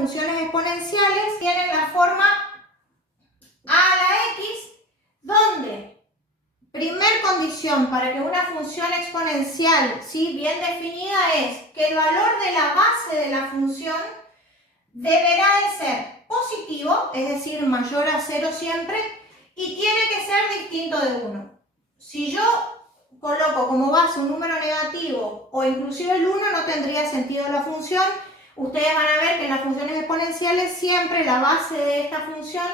funciones exponenciales tienen la forma a la x, donde primer condición para que una función exponencial, ¿sí?, bien definida es que el valor de la base de la función deberá de ser positivo, es decir, mayor a 0 siempre, y tiene que ser distinto de 1. Si yo coloco como base un número negativo o inclusive el 1, no tendría sentido la función. Ustedes van a ver que en las funciones exponenciales siempre la base de esta función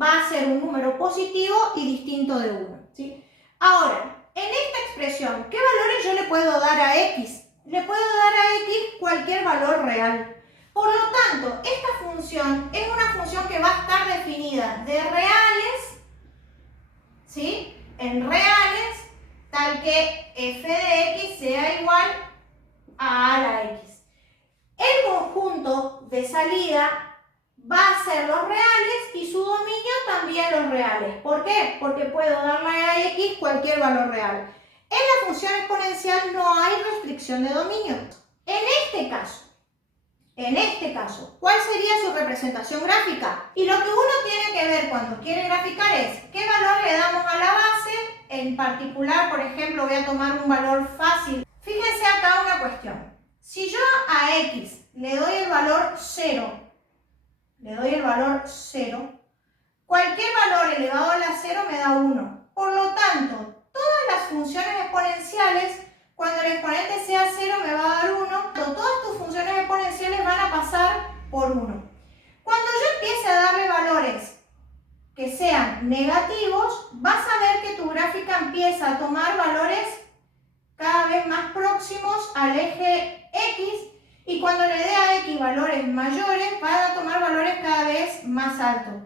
va a ser un número positivo y distinto de 1, ¿sí? Ahora, en esta expresión, ¿qué valores yo le puedo dar a x? Le puedo dar a x cualquier valor real. Por lo tanto, esta función es una función que va a estar definida de reales, ¿sí?, en reales, tal que f de x sea igual a la x. El conjunto de salida va a ser los reales y su dominio también los reales. ¿Por qué? Porque puedo darle a x cualquier valor real. En la función exponencial no hay restricción de dominio. En este caso, ¿cuál sería su representación gráfica? Y lo que uno tiene que ver cuando quiere graficar es qué valor le damos a la base. En particular, por ejemplo, voy a tomar un valor fácil. Fíjense acá una cuestión. Si yo a x le doy el valor 0, cualquier valor elevado a la 0 me da 1. Por lo tanto, todas las funciones exponenciales, cuando el exponente sea 0 me va a dar 1. Todas tus funciones exponenciales van a pasar por 1. Cuando yo empiece a darle valores que sean negativos, vas a ver que tu gráfica empieza a tomar valores cada vez más próximos al eje X, y cuando le dé a X valores mayores, van a tomar valores cada vez más altos.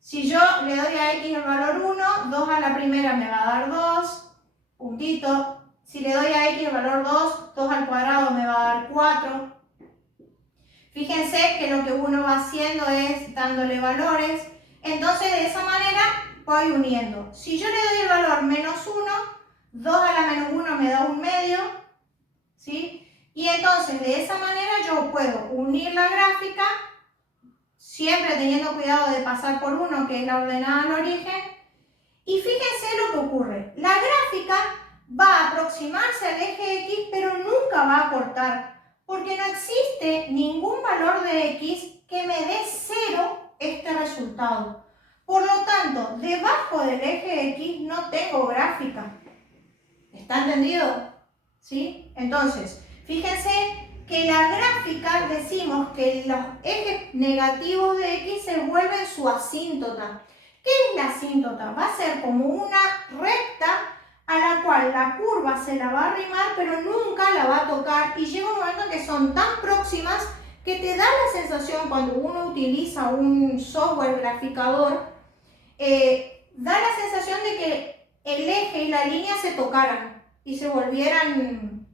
Si yo le doy a X el valor 1, 2 a la primera me va a dar 2, puntito. Si le doy a X el valor 2, 2 al cuadrado me va a dar 4. Fíjense que lo que uno va haciendo es dándole valores. Entonces, de esa manera voy uniendo. Si yo le doy el valor menos 1, 2 a la menos 1 me da 1 medio, ¿sí? Y entonces, de esa manera yo puedo unir la gráfica, siempre teniendo cuidado de pasar por 1, que es la ordenada al origen. Y fíjense lo que ocurre. La gráfica va a aproximarse al eje X, pero nunca va a cortar, porque no existe ningún valor de X que me dé 0 este resultado. Por lo tanto, debajo del eje X no tengo gráfica. ¿Está entendido? ¿Sí? Entonces, fíjense que la gráfica, decimos que los ejes negativos de X se vuelven su asíntota. ¿Qué es la asíntota? Va a ser como una recta a la cual la curva se la va a arrimar, pero nunca la va a tocar, y llega un momento que son tan próximas que te da la sensación, cuando uno utiliza un software graficador, da la sensación de que el eje y la línea se tocaran y se volvieran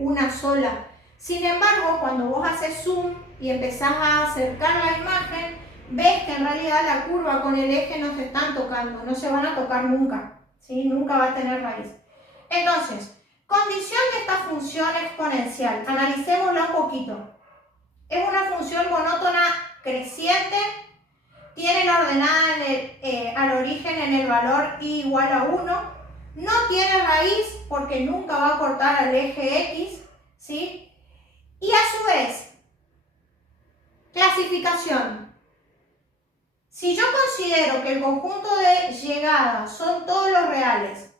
una sola. Sin embargo, cuando vos haces zoom y empezás a acercar la imagen, ves que en realidad la curva con el eje no se están tocando, no se van a tocar nunca, ¿sí? Nunca va a tener raíz. Entonces, condición de esta función exponencial, analicémosla un poquito. Es una función monótona creciente, tiene la ordenada al origen en el valor i igual a 1, no tiene raíz porque nunca va a cortar al eje X, ¿sí? Y a su vez, clasificación. Si yo considero que el conjunto de llegadas son todos los reales,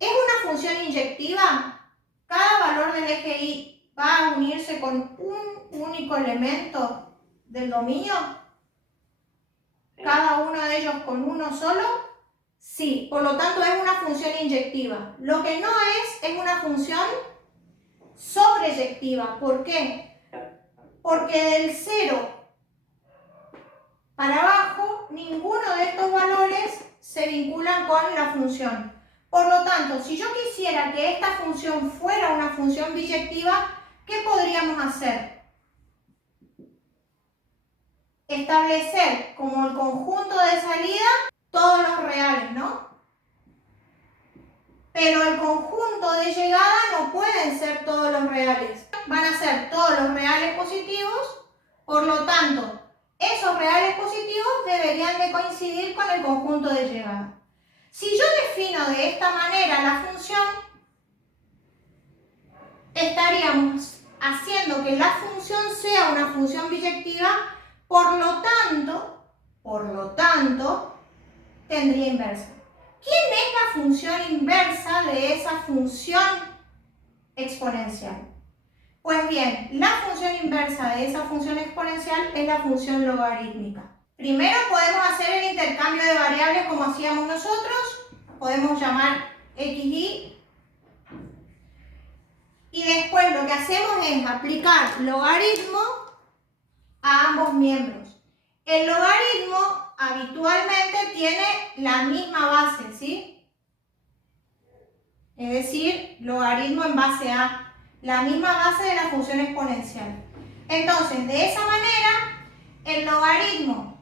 ¿es una función inyectiva? ¿Cada valor del eje y va a unirse con un único elemento del dominio? ¿Cada uno de ellos con uno solo? Sí, por lo tanto es una función inyectiva. Lo que no es una función sobreyectiva. ¿Por qué? Porque del 0 para abajo, ninguno de estos valores se vinculan con la función. Por lo tanto, si yo quisiera que esta función fuera una función biyectiva, ¿qué podríamos hacer? Establecer como el conjunto de salida todos los reales, ¿no? Pero el conjunto de llegada no pueden ser todos los reales. Van a ser todos los reales positivos Por lo tanto, esos reales positivos deberían de coincidir con el conjunto de llegada. Si yo defino de esta manera la función, estaríamos haciendo que la función sea una función biyectiva, por lo tanto, tendría inversa. ¿Quién es la función inversa de esa función exponencial? Pues bien, la función inversa de esa función exponencial es la función logarítmica. Primero podemos hacer el intercambio de variables como hacíamos nosotros, podemos llamar xy, y después lo que hacemos es aplicar logaritmo a ambos miembros. El logaritmo habitualmente tiene la misma base, ¿sí? Es decir, logaritmo en base a la misma base de la función exponencial. Entonces, de esa manera, el logaritmo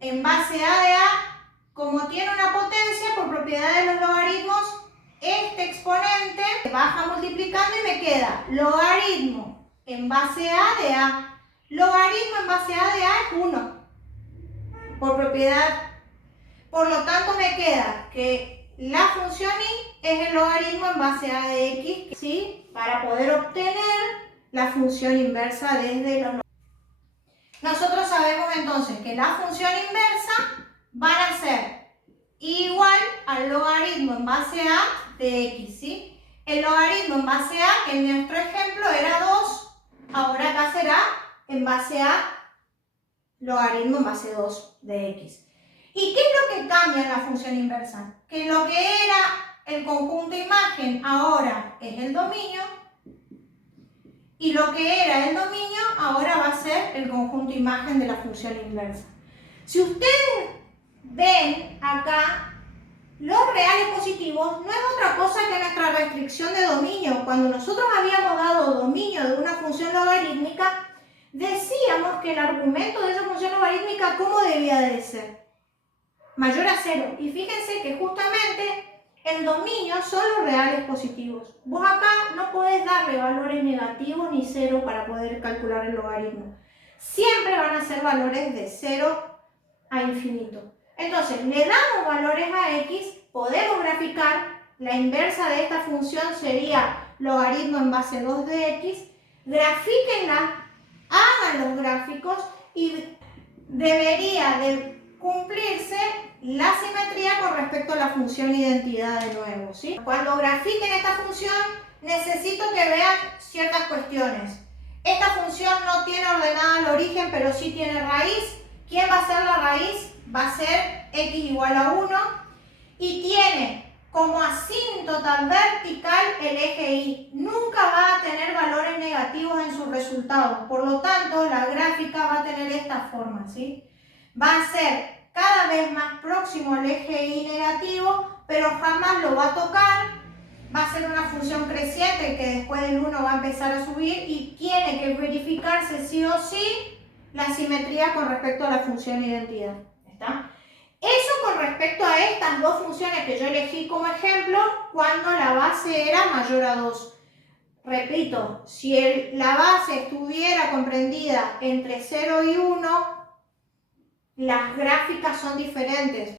en base a de a, como tiene una potencia, por propiedad de los logaritmos, este exponente baja multiplicando y me queda logaritmo en base a de a. Logaritmo en base a de a es 1, por propiedad. Por lo tanto, me queda que la función y es el logaritmo en base a de x, ¿sí? Para poder obtener la función inversa desde los. Nosotros sabemos entonces que la función inversa van a ser igual al logaritmo en base a de x, ¿sí? El logaritmo en base a, que en nuestro ejemplo era 2, ahora acá será en base a logaritmo en base 2 de x. ¿Y qué es lo que cambia en la función inversa? Que lo que era el conjunto imagen ahora es el dominio, y lo que era el dominio ahora va a ser el conjunto imagen de la función inversa. Si ustedes ven acá, los reales positivos no es otra cosa que nuestra restricción de dominio. Cuando nosotros habíamos dado dominio de una función logarítmica, decíamos que el argumento de esa función logarítmica, ¿cómo debía de ser? Mayor a 0. Y fíjense que justamente el dominio son los reales positivos. Vos acá no podés darle valores negativos ni 0 para poder calcular el logaritmo. Siempre van a ser valores de 0 a infinito. Entonces, le damos valores a x, podemos graficar. La inversa de esta función sería logaritmo en base 2 de x. Grafíquenla, hagan los gráficos y debería de cumplirse la simetría con respecto a la función identidad de nuevo, ¿sí? Cuando grafiquen esta función, necesito que vean ciertas cuestiones. Esta función no tiene ordenada el origen, pero sí tiene raíz. ¿Quién va a ser la raíz? Va a ser x igual a 1 y tiene como asíntota vertical el eje y. Nunca va a tener valores negativos en sus resultados. Por lo tanto, la gráfica va a tener esta forma, ¿sí? Va a ser cada vez más próximo al eje y negativo, pero jamás lo va a tocar. Va a ser una función creciente que después del 1 va a empezar a subir y tiene que verificarse sí o sí la simetría con respecto a la función identidad. ¿Está? Eso con respecto a estas dos funciones que yo elegí como ejemplo cuando la base era mayor a 2. Repito, si la base estuviera comprendida entre 0 y 1, las gráficas son diferentes.